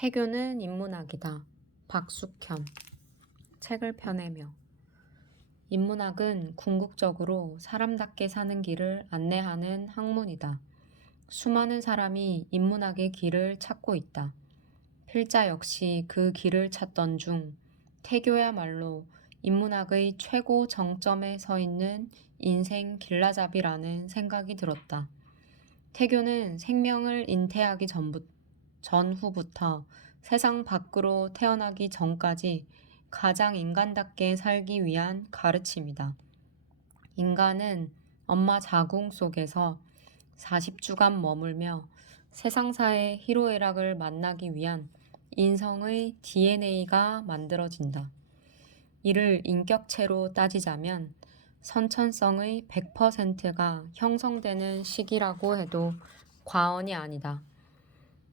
태교는 인문학이다. 박숙현. 책을 펴내며. 인문학은 궁극적으로 사람답게 사는 길을 안내하는 학문이다. 수많은 사람이 인문학의 길을 찾고 있다. 필자 역시 그 길을 찾던 중 태교야말로 인문학의 최고 정점에 서 있는 인생 길라잡이라는 생각이 들었다. 태교는 생명을 잉태하기 전후부터 세상 밖으로 태어나기 전까지 가장 인간답게 살기 위한 가르침이다. 인간은 엄마 자궁 속에서 40주간 머물며 세상사의 희로애락을 만나기 위한 인성의 DNA가 만들어진다. 이를 인격체로 따지자면 선천성의 100%가 형성되는 시기라고 해도 과언이 아니다.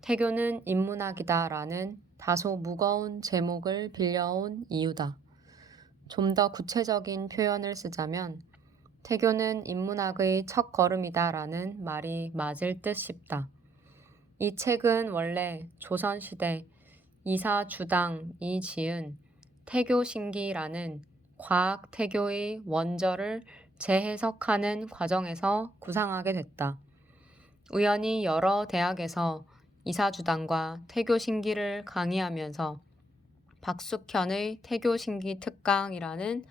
태교는 인문학이다라는 다소 무거운 제목을 빌려온 이유다. 좀 더 구체적인 표현을 쓰자면 태교는 인문학의 첫걸음이다라는 말이 맞을 듯 싶다. 이 책은 원래 조선시대 이사주당이 지은 태교신기라는 과학태교의 원저를 재해석하는 과정에서 구상하게 됐다. 우연히 여러 대학에서 이사주당과 태교신기를 강의하면서 박숙현의 태교신기 특강이라는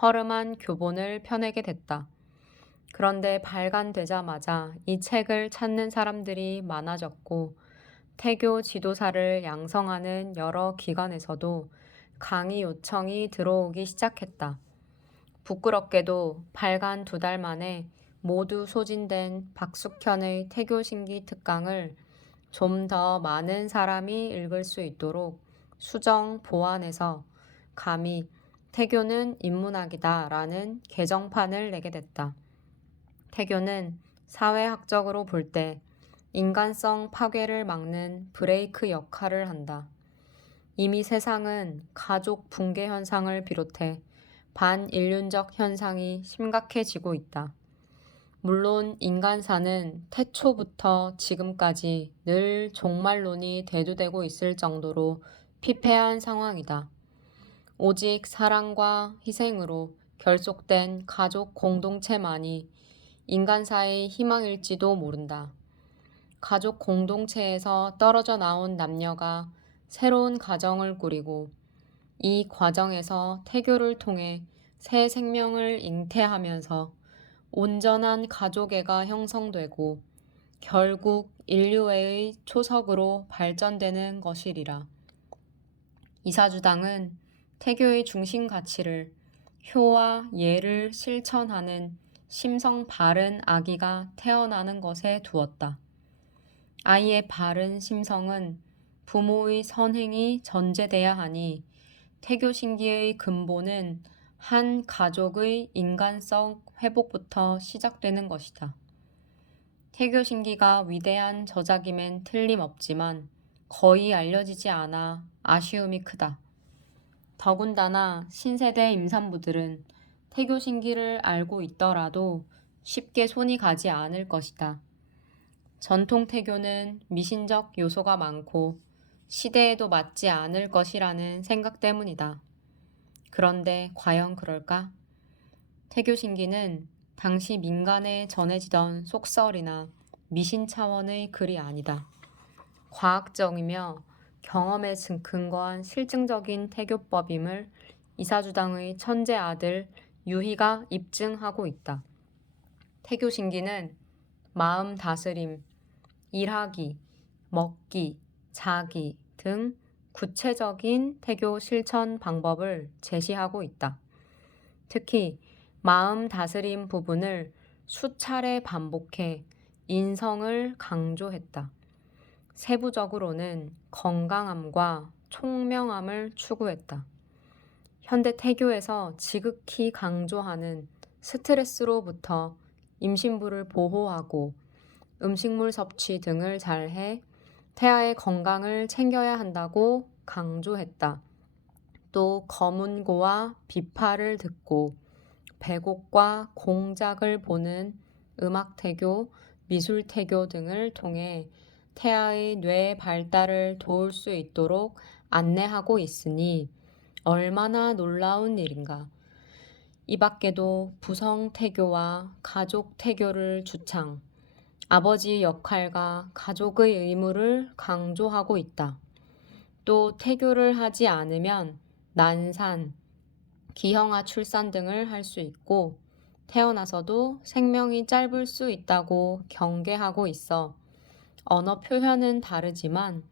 허름한 교본을 펴내게 됐다. 그런데 발간되자마자 이 책을 찾는 사람들이 많아졌고 태교 지도사를 양성하는 여러 기관에서도 강의 요청이 들어오기 시작했다. 부끄럽게도 발간 2달 만에 모두 소진된 박숙현의 태교신기 특강을 좀 더 많은 사람이 읽을 수 있도록 수정 보완해서 감히 태교는 인문학이다 라는 개정판을 내게 됐다. 태교는 사회학적으로 볼 때 인간성 파괴를 막는 브레이크 역할을 한다. 이미 세상은 가족 붕괴 현상을 비롯해 반인륜적 현상이 심각해지고 있다. 물론 인간사는 태초부터 지금까지 늘 종말론이 대두되고 있을 정도로 피폐한 상황이다. 오직 사랑과 희생으로 결속된 가족 공동체만이 인간사의 희망일지도 모른다. 가족 공동체에서 떨어져 나온 남녀가 새로운 가정을 꾸리고 이 과정에서 태교를 통해 새 생명을 잉태하면서 온전한 가족애가 형성되고 결국 인류애의 초석으로 발전되는 것이리라. 이사주당은 태교의 중심 가치를 효와 예를 실천하는 심성 바른 아기가 태어나는 것에 두었다. 아이의 바른 심성은 부모의 선행이 전제돼야 하니 태교신기의 근본은 한 가족의 인간성 회복부터 시작되는 것이다. 태교신기가 위대한 저작임엔 틀림없지만 거의 알려지지 않아 아쉬움이 크다. 더군다나 신세대 임산부들은 태교신기를 알고 있더라도 쉽게 손이 가지 않을 것이다. 전통 태교는 미신적 요소가 많고 시대에도 맞지 않을 것이라는 생각 때문이다. 그런데 과연 그럴까? 태교신기는 당시 민간에 전해지던 속설이나 미신 차원의 글이 아니다. 과학적이며 경험에 근거한 실증적인 태교법임을 이사주당의 천재 아들 유희가 입증하고 있다. 태교신기는 마음 다스림, 일하기, 먹기, 자기 등 구체적인 태교 실천 방법을 제시하고 있다. 특히 마음 다스림 부분을 수차례 반복해 인성을 강조했다. 세부적으로는 건강함과 총명함을 추구했다. 현대 태교에서 지극히 강조하는 스트레스로부터 임신부를 보호하고 음식물 섭취 등을 잘해 태아의 건강을 챙겨야 한다고 강조했다. 또 검은고와 비파를 듣고 배곡과 공작을 보는 음악태교, 미술태교 등을 통해 태아의 뇌 발달을 도울 수 있도록 안내하고 있으니 얼마나 놀라운 일인가. 이 밖에도 부성 태교와 가족 태교를 주창, 아버지의 역할과 가족의 의무를 강조하고 있다. 또 태교를 하지 않으면 난산, 기형아 출산 등을 할 수 있고 태어나서도 생명이 짧을 수 있다고 경계하고 있어 언어 표현은 다르지만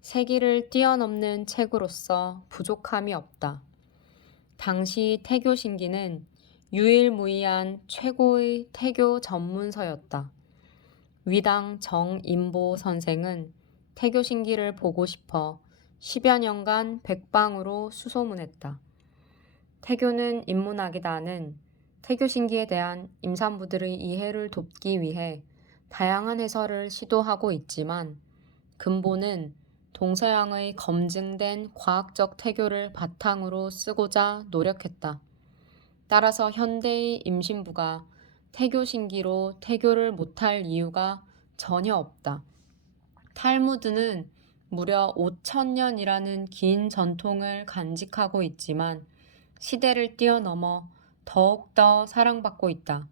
세기를 뛰어넘는 책으로서 부족함이 없다. 당시 태교신기는 유일무이한 최고의 태교 전문서였다. 위당 정인보 선생은 태교신기를 보고 싶어 10여 년간 백방으로 수소문했다. 태교는 인문학이다는 태교신기에 대한 임산부들의 이해를 돕기 위해 다양한 해설을 시도하고 있지만 근본은 동서양의 검증된 과학적 태교를 바탕으로 쓰고자 노력했다. 따라서 현대의 임신부가 태교신기로 태교를 못할 이유가 전혀 없다. 탈무드는 무려 5,000년이라는 긴 전통을 간직하고 있지만 시대를 뛰어넘어 더욱더 사랑받고 있다.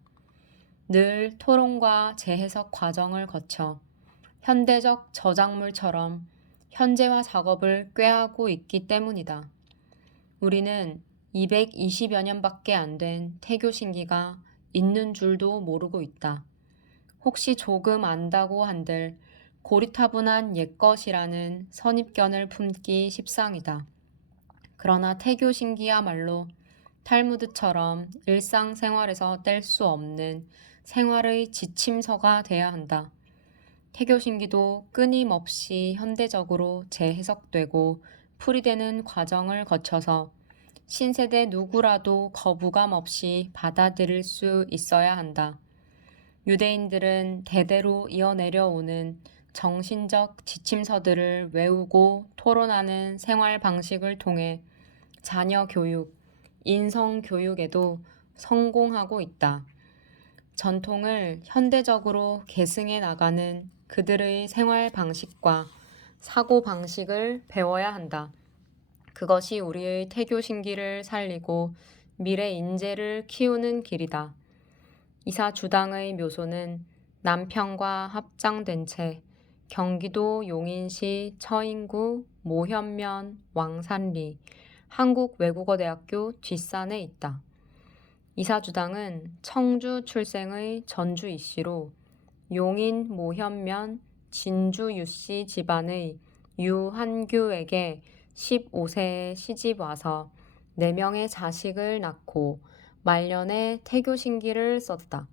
늘 토론과 재해석 과정을 거쳐 현대적 저작물처럼 현재화 작업을 꾀하고 있기 때문이다. 우리는 220여 년밖에 안 된 태교신기가 있는 줄도 모르고 있다. 혹시 조금 안다고 한들 고리타분한 옛것이라는 선입견을 품기 십상이다. 그러나 태교신기야말로 탈무드처럼 일상생활에서 뗄 수 없는 생활의 지침서가 돼야 한다. 태교신기도 끊임없이 현대적으로 재해석되고 풀이되는 과정을 거쳐서 신세대 누구라도 거부감 없이 받아들일 수 있어야 한다. 유대인들은 대대로 이어내려오는 정신적 지침서들을 외우고 토론하는 생활 방식을 통해 자녀 교육, 인성 교육에도 성공하고 있다. 전통을 현대적으로 계승해 나가는 그들의 생활 방식과 사고 방식을 배워야 한다. 그것이 우리의 태교신기를 살리고 미래 인재를 키우는 길이다. 이사 주당의 묘소는 남편과 합장된 채 경기도 용인시 처인구 모현면 왕산리 한국외국어대학교 뒷산에 있다. 이사주당은 청주 출생의 전주 이씨로 용인 모현면 진주 유씨 집안의 유한규에게 15세에 시집 와서 4명의 자식을 낳고 말년에 태교신기를 썼다.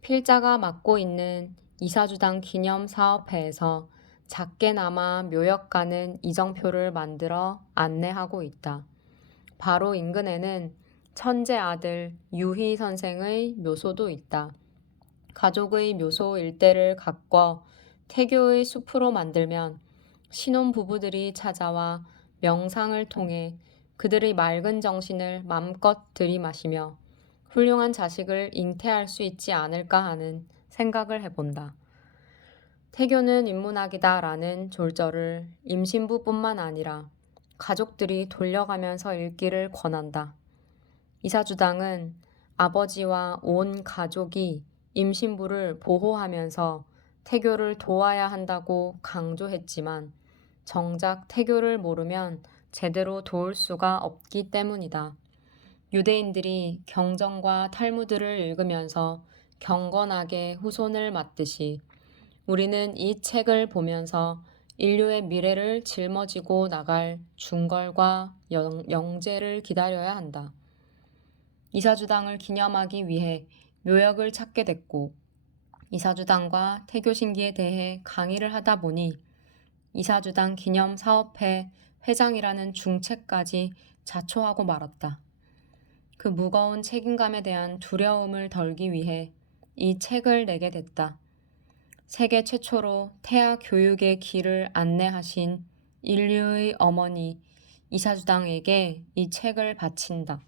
필자가 맡고 있는 이사주당 기념사업회에서 작게나마 묘역가는 이정표를 만들어 안내하고 있다. 바로 인근에는 천재 아들 유희 선생의 묘소도 있다. 가족의 묘소 일대를 가꿔 태교의 숲으로 만들면 신혼부부들이 찾아와 명상을 통해 그들의 맑은 정신을 맘껏 들이마시며 훌륭한 자식을 잉태할 수 있지 않을까 하는 생각을 해본다. 태교는 인문학이다라는 졸저를 임신부뿐만 아니라 가족들이 돌려가면서 읽기를 권한다. 이사주당은 아버지와 온 가족이 임신부를 보호하면서 태교를 도와야 한다고 강조했지만 정작 태교를 모르면 제대로 도울 수가 없기 때문이다. 유대인들이 경전과 탈무드를 읽으면서 경건하게 후손을 맡듯이 우리는 이 책을 보면서 인류의 미래를 짊어지고 나갈 중걸과 영재를 기다려야 한다. 이사주당을 기념하기 위해 묘역을 찾게 됐고 이사주당과 태교신기에 대해 강의를 하다 보니 이사주당 기념사업회 회장이라는 중책까지 자초하고 말았다. 그 무거운 책임감에 대한 두려움을 덜기 위해 이 책을 내게 됐다. 세계 최초로 태아 교육의 길을 안내하신 인류의 어머니 이사주당에게 이 책을 바친다.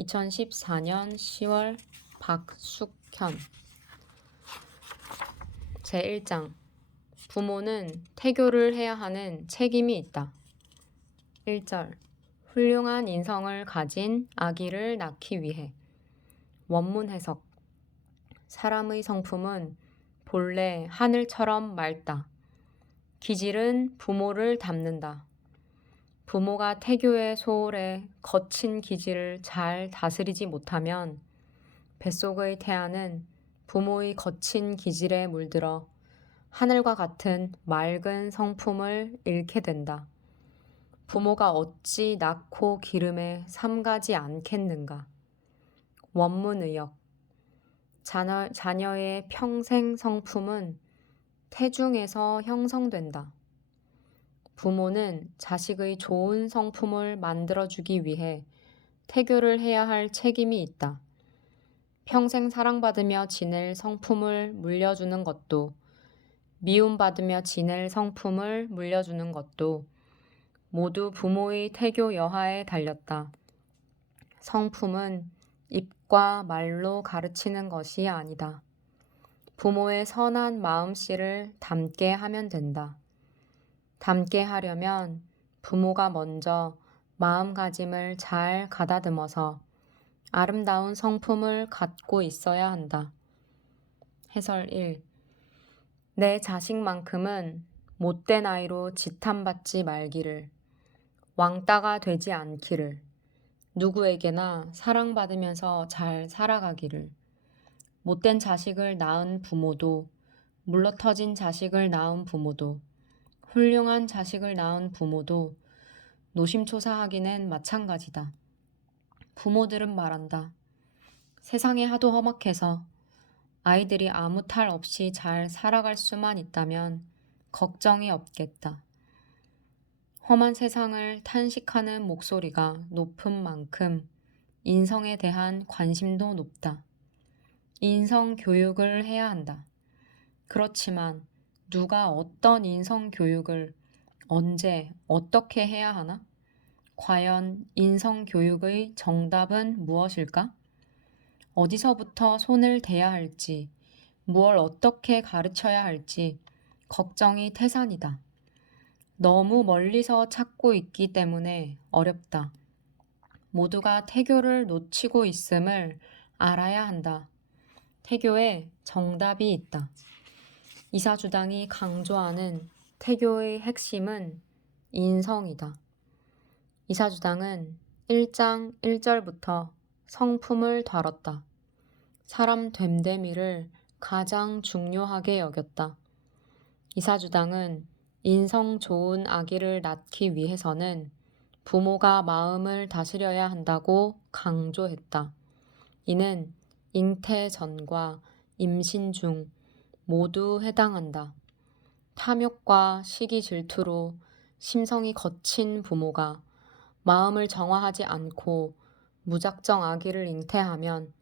2014년 10월 박숙현 제1장 부모는 태교를 해야 하는 책임이 있다. 1절. 훌륭한 인성을 가진 아기를 낳기 위해. 원문 해석. 사람의 성품은 본래 하늘처럼 맑다. 기질은 부모를 닮는다. 부모가 태교에 소홀해 거친 기질을 잘 다스리지 못하면 뱃속의 태아는 부모의 거친 기질에 물들어 하늘과 같은 맑은 성품을 잃게 된다. 부모가 어찌 낳고 기름에 삼가지 않겠는가. 원문의역. 자녀의 평생 성품은 태중에서 형성된다. 부모는 자식의 좋은 성품을 만들어주기 위해 태교를 해야 할 책임이 있다. 평생 사랑받으며 지낼 성품을 물려주는 것도, 미움받으며 지낼 성품을 물려주는 것도 모두 부모의 태교 여하에 달렸다. 성품은 입과 말로 가르치는 것이 아니다. 부모의 선한 마음씨를 담게 하면 된다. 담게 하려면 부모가 먼저 마음가짐을 잘 가다듬어서 아름다운 성품을 갖고 있어야 한다. 해설 1. 내 자식만큼은 못된 아이로 지탄받지 말기를, 왕따가 되지 않기를, 누구에게나 사랑받으면서 잘 살아가기를. 못된 자식을 낳은 부모도, 물러터진 자식을 낳은 부모도, 훌륭한 자식을 낳은 부모도 노심초사하기는 마찬가지다. 부모들은 말한다. 세상이 하도 험악해서 아이들이 아무 탈 없이 잘 살아갈 수만 있다면 걱정이 없겠다. 험한 세상을 탄식하는 목소리가 높은 만큼 인성에 대한 관심도 높다. 인성 교육을 해야 한다. 그렇지만 누가 어떤 인성 교육을 언제 어떻게 해야 하나? 과연 인성 교육의 정답은 무엇일까? 어디서부터 손을 대야 할지, 무엇을 어떻게 가르쳐야 할지 걱정이 태산이다. 너무 멀리서 찾고 있기 때문에 어렵다. 모두가 태교를 놓치고 있음을 알아야 한다. 태교에 정답이 있다. 이사주당이 강조하는 태교의 핵심은 인성이다. 이사주당은 1장 1절부터 성품을 다뤘다. 사람 됨됨이를 가장 중요하게 여겼다. 이사주당은 인성 좋은 아기를 낳기 위해서는 부모가 마음을 다스려야 한다고 강조했다. 이는 잉태 전과 임신 중 모두 해당한다. 탐욕과 시기 질투로 심성이 거친 부모가 마음을 정화하지 않고 무작정 아기를 잉태하면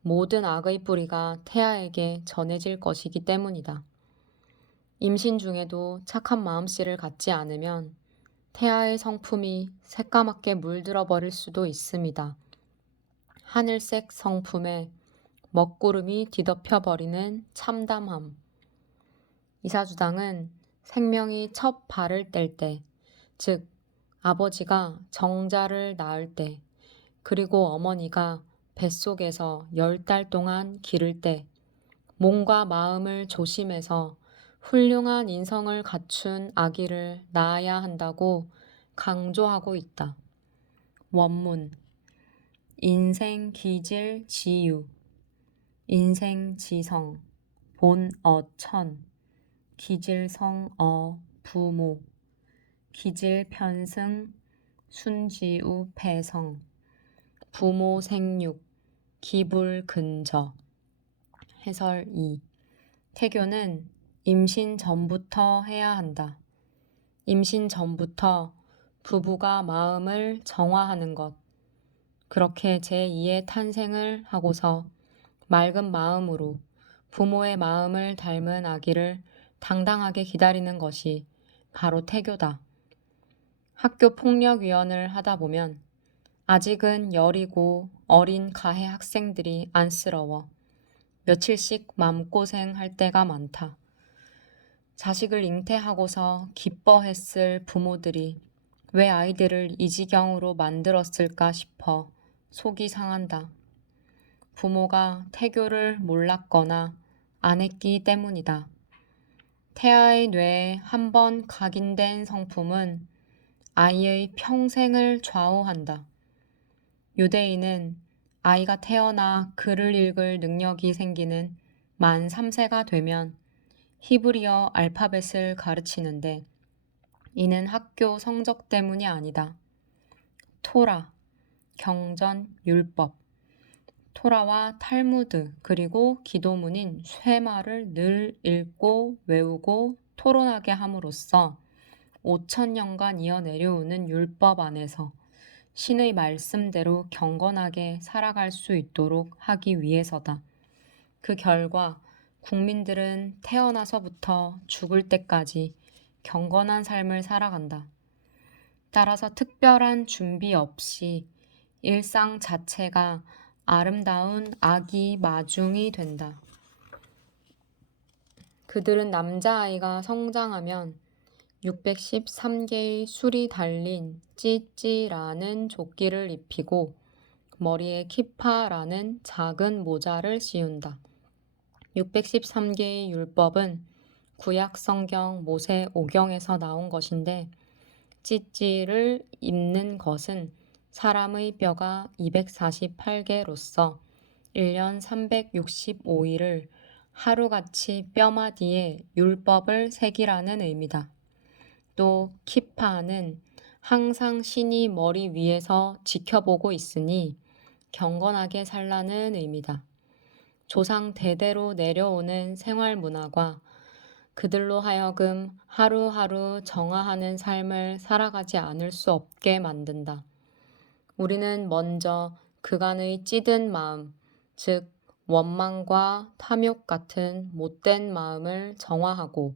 모든 악의 뿌리가 태아에게 전해질 것이기 때문이다. 임신 중에도 착한 마음씨를 갖지 않으면 태아의 성품이 새까맣게 물들어 버릴 수도 있습니다. 하늘색 성품에 먹구름이 뒤덮여 버리는 참담함. 이사주당은 생명이 첫 발을 뗄 때, 즉 아버지가 정자를 낳을 때, 그리고 어머니가 뱃속에서 10달 동안 기를 때, 몸과 마음을 조심해서 훌륭한 인성을 갖춘 아기를 낳아야 한다고 강조하고 있다. 원문. 인생 기질 지유, 인생 지성, 본어천, 기질성 부모, 기질 편승, 순지우 패성, 부모 생육, 기불 근저. 해설 2. 태교는 임신 전부터 해야 한다. 임신 전부터 부부가 마음을 정화하는 것. 그렇게 제2의 탄생을 하고서 맑은 마음으로 부모의 마음을 닮은 아기를 당당하게 기다리는 것이 바로 태교다. 학교 폭력위원을 하다 보면 아직은 여리고 어린 가해 학생들이 안쓰러워 며칠씩 맘고생할 때가 많다. 자식을 잉태하고서 기뻐했을 부모들이 왜 아이들을 이 지경으로 만들었을까 싶어 속이 상한다. 부모가 태교를 몰랐거나 안 했기 때문이다. 태아의 뇌에 한 번 각인된 성품은 아이의 평생을 좌우한다. 유대인은 아이가 태어나 글을 읽을 능력이 생기는 만 3세가 되면 히브리어 알파벳을 가르치는데 이는 학교 성적 때문이 아니다. 토라, 경전, 율법, 토라와 탈무드 그리고 기도문인 쇠마를 늘 읽고 외우고 토론하게 함으로써 5,000년간 이어내려오는 율법 안에서 신의 말씀대로 경건하게 살아갈 수 있도록 하기 위해서다. 그 결과 국민들은 태어나서부터 죽을 때까지 경건한 삶을 살아간다. 따라서 특별한 준비 없이 일상 자체가 아름다운 아기 마중이 된다. 그들은 남자아이가 성장하면 613개의 술이 달린 찌찌라는 조끼를 입히고 머리에 키파라는 작은 모자를 씌운다. 613개의 율법은 구약 성경 모세 오경에서 나온 것인데 찌찌를 입는 것은 사람의 뼈가 248개로서 1년 365일을 하루같이 뼈마디에 율법을 새기라는 의미다. 또 키파는 항상 신이 머리 위에서 지켜보고 있으니 경건하게 살라는 의미다. 조상 대대로 내려오는 생활 문화가 그들로 하여금 하루하루 정화하는 삶을 살아가지 않을 수 없게 만든다. 우리는 먼저 그간의 찌든 마음, 즉 원망과 탐욕 같은 못된 마음을 정화하고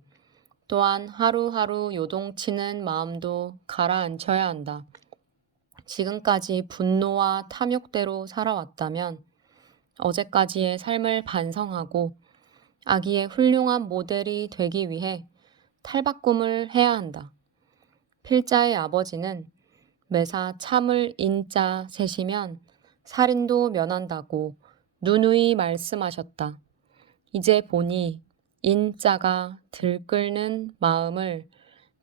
또한 하루하루 요동치는 마음도 가라앉혀야 한다. 지금까지 분노와 탐욕대로 살아왔다면 어제까지의 삶을 반성하고 아기의 훌륭한 모델이 되기 위해 탈바꿈을 해야 한다. 필자의 아버지는 매사 참을 인자 세시면 살인도 면한다고 누누이 말씀하셨다. 이제 보니 인자가 들끓는 마음을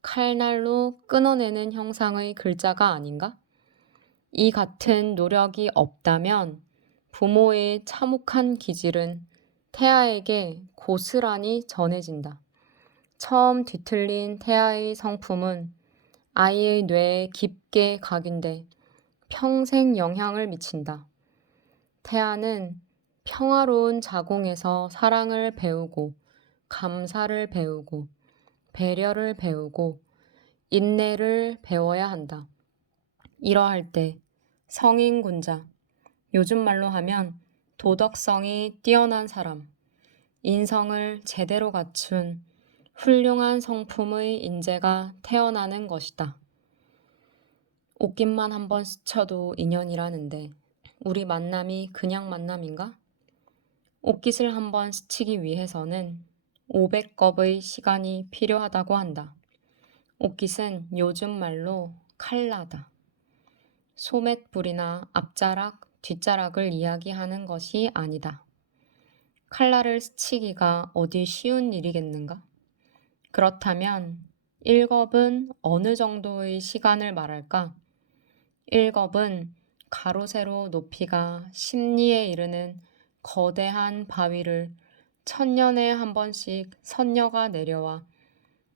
칼날로 끊어내는 형상의 글자가 아닌가? 이 같은 노력이 없다면 부모의 참혹한 기질은 태아에게 고스란히 전해진다. 처음 뒤틀린 태아의 성품은 아이의 뇌에 깊게 각인돼 평생 영향을 미친다. 태아는 평화로운 자궁에서 사랑을 배우고 감사를 배우고 배려를 배우고 인내를 배워야 한다. 이러할 때 성인군자, 요즘 말로 하면 도덕성이 뛰어난 사람, 인성을 제대로 갖춘 훌륭한 성품의 인재가 태어나는 것이다. 옷깃만 한번 스쳐도 인연이라는데 우리 만남이 그냥 만남인가? 옷깃을 한번 스치기 위해서는 500겁의 시간이 필요하다고 한다. 옷깃은 요즘 말로 칼라다. 소맷불이나 앞자락, 뒷자락을 이야기하는 것이 아니다. 칼라를 스치기가 어디 쉬운 일이겠는가? 그렇다면 1겁은 어느 정도의 시간을 말할까? 1겁은 가로 세로 높이가 10리에 이르는 거대한 바위를 1000년에 한 번씩 선녀가 내려와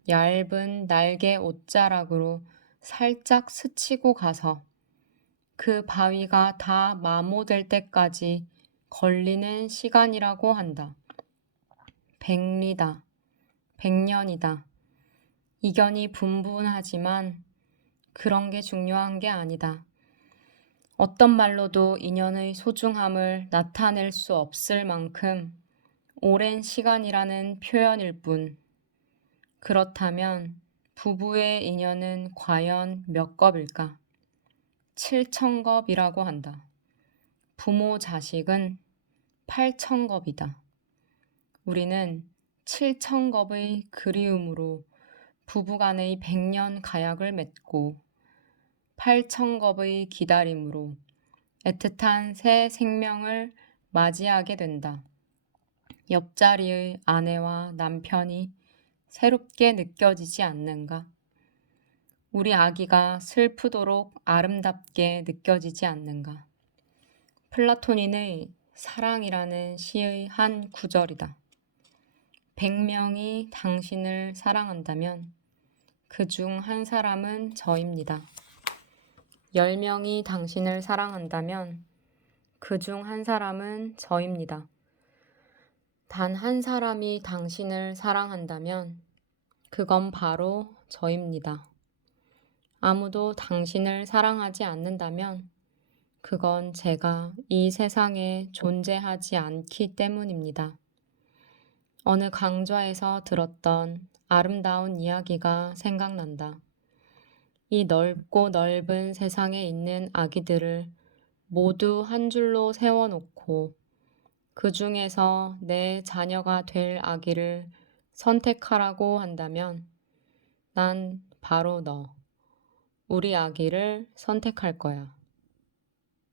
얇은 날개 옷자락으로 살짝 스치고 가서 그 바위가 다 마모될 때까지 걸리는 시간이라고 한다. 100리다. 100년이다. 이견이 분분하지만 그런 게 중요한 게 아니다. 어떤 말로도 인연의 소중함을 나타낼 수 없을 만큼 오랜 시간이라는 표현일 뿐. 그렇다면 부부의 인연은 과연 몇 겁일까? 7,000겁이라고 한다. 부모 자식은 8,000겁이다. 우리는 7,000겁의 그리움으로 부부간의 100년 가약을 맺고 8,000겁의 기다림으로 애틋한 새 생명을 맞이하게 된다. 옆자리의 아내와 남편이 새롭게 느껴지지 않는가? 우리 아기가 슬프도록 아름답게 느껴지지 않는가? 플라토닌의 사랑이라는 시의 한 구절이다. 100명이 당신을 사랑한다면 그 중 한 사람은 저입니다. 10명이 당신을 사랑한다면 그 중 한 사람은 저입니다. 단 한 사람이 당신을 사랑한다면 그건 바로 저입니다. 아무도 당신을 사랑하지 않는다면 그건 제가 이 세상에 존재하지 않기 때문입니다. 어느 강좌에서 들었던 아름다운 이야기가 생각난다. 이 넓고 넓은 세상에 있는 아기들을 모두 한 줄로 세워놓고 그 중에서 내 자녀가 될 아기를 선택하라고 한다면 난 바로 너, 우리 아기를 선택할 거야.